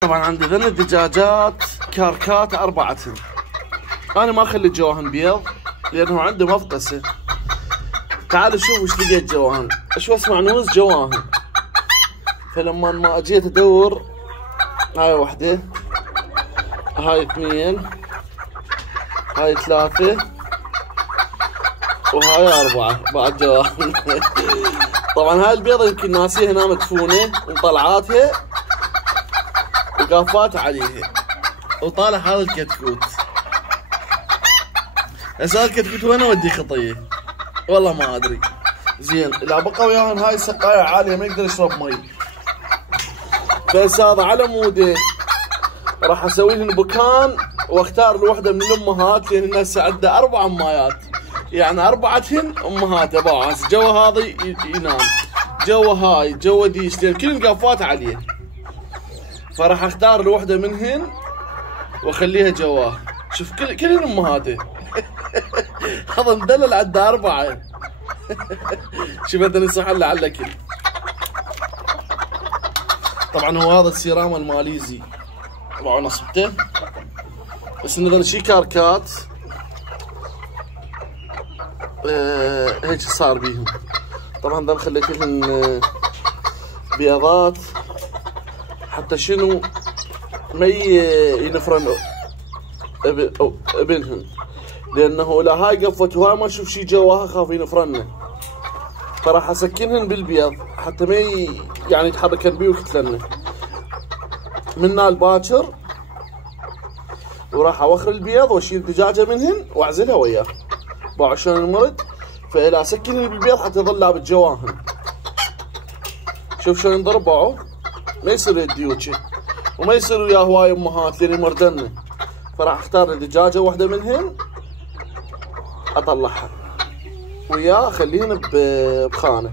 طبعا عندي ذن الدجاجات كاركات 4. انا ما اخلي الجواهن بيض لانه عنده مفقسه. تعالوا شوفوا ايش لقيت جواهن، شو اسمع نوز جواهن. فلما ما اجيت ادور، هاي 1، هاي 2، هاي 3، وهاي 4 بعد جواهن. طبعا هاي البيضة يمكن ناسيها هنا مدفونة ومطلعاتها وقافات عليها، وطالع هذا الكتكوت. هسه هذا الكتكوت وين اوديه خطيه؟ والله ما ادري. زين اذا بقى وياهن هاي السقايه عاليه ما يقدر يشرب مي، فهسه هذا على موده راح اسوي لهم بكان واختار له وحده من الامهات، لان هسه عنده 4 امهات، يعني 4 امهات ابوها. هسه جوا هذا ينام، جوا هاي، جوا ديش، لان كلهم قافات عليه. فراح اختار له وحده منهن واخليها جواه. شوف كلهن امهاته. هذا مدلل عنده 4. شوف بدنا نصح له على الاكل. طبعا هو هذا السيرامة الماليزي طبعا نصبته، بس انه شي كاركات هيك صار بيهم. طبعا ذا خليت لهم بياضات حتى شنو ما ينفرن ابنهم، لانه لا هاي قفت وهاي ما اشوف شي جواها خاف ينفرنه. فراح اسكنهن بالبيض حتى ما يعني يتحركن بيه ويقتلنه. منا الباكر وراح اوخر البيض واشيل دجاجه منهن واعزلها وياه. باعوا شلون المرد؟ فإلا اسكنهن بالبيض حتى يظل بالجواهن. شوف شلون ينضرب باعوا، ما يصير يديوتشي وما يصير وياه هواي امهات لان يمردنه. فراح اختار دجاجه واحده منهن اطلعها وياه اخليهن بخانه.